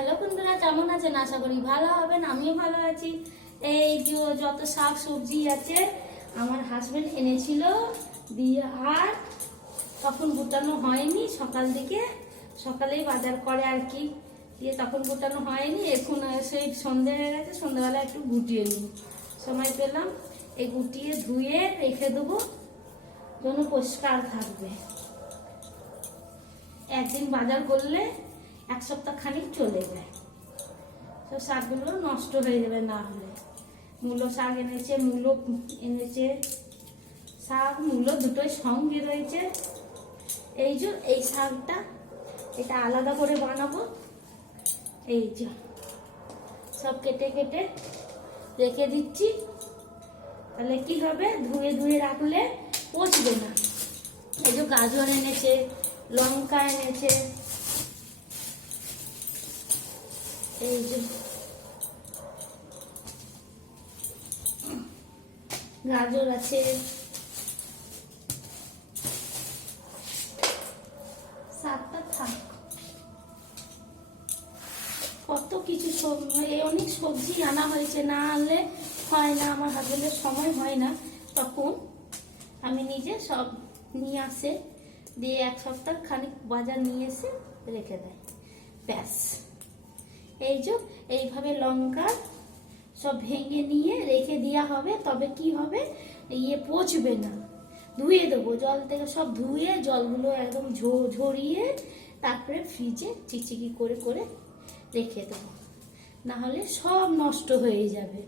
Hello বন্ধুরা, কেমন আছেন? আশা করি ভালো হবেন। আমিও ভালো আছি। এই যে যত শাক সবজি আছে আমার হাজবেন্ড এনেছিল দিয়ে, আর তখন গুটানো হয়নি। সকাল দিকে সকালেই বাজার করে আর কি, দিয়ে তখন গুটানো হয়নি। এখন সেই সন্ধে হয়ে গেছে, সন্ধ্যাবেলা একটু গুটিয়ে নিই, সময় পেলাম। এই গুটিয়ে ধুয়ে রেখে দেবো, যেন পরিষ্কার থাকবে। একদিন বাজার করলে এক সপ্তাহ খানিক চলে যায়, সব শাকগুলো নষ্ট হয়ে যাবে না হলে। মূলো শাক এনেছে, মূলো এনেছে, শাক মূলো দুটোই সঙ্গে রয়েছে। এই যে এই শাকটা, এটা আলাদা করে বানাবো। এই যে সব কেটে কেটে রেখে দিচ্ছি, তাহলে কি হবে, ধুয়ে ধুয়ে রাখলে পচবে না। এই যে গাজর এনেছে, লঙ্কা এনেছে, এই যে গাজর আছে, শাকটা থাক। কত কিছু অনেক সবজি আনা হয়েছে, না আনলে হয় না। আমার হাজবেন্ডের সময় হয় না, তখন আমি নিজে সব নিয়ে আসে, দিয়ে এক সপ্তাহ খানিক বাজার নিয়ে এসে রেখে দেয়, ব্যাস। এই যে এইভাবে লঙ্কা সব ভেঙে নিয়ে রেখে দেওয়া হবে, তবে কি হবে, পচবে না। ধুয়ে দেবো, জল থেকে সব ধুয়ে জলগুলো একদম ঝরিয়ে তারপরে ফ্রিজে চিকচিকি করে করে রেখে দেবো, না হলে সব নষ্ট হয়ে যাবে।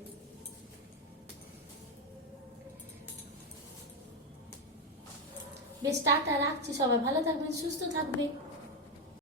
বেশ, টাটা, রাখছি। সবাই ভালো থাকবেন, সুস্থ থাকবে।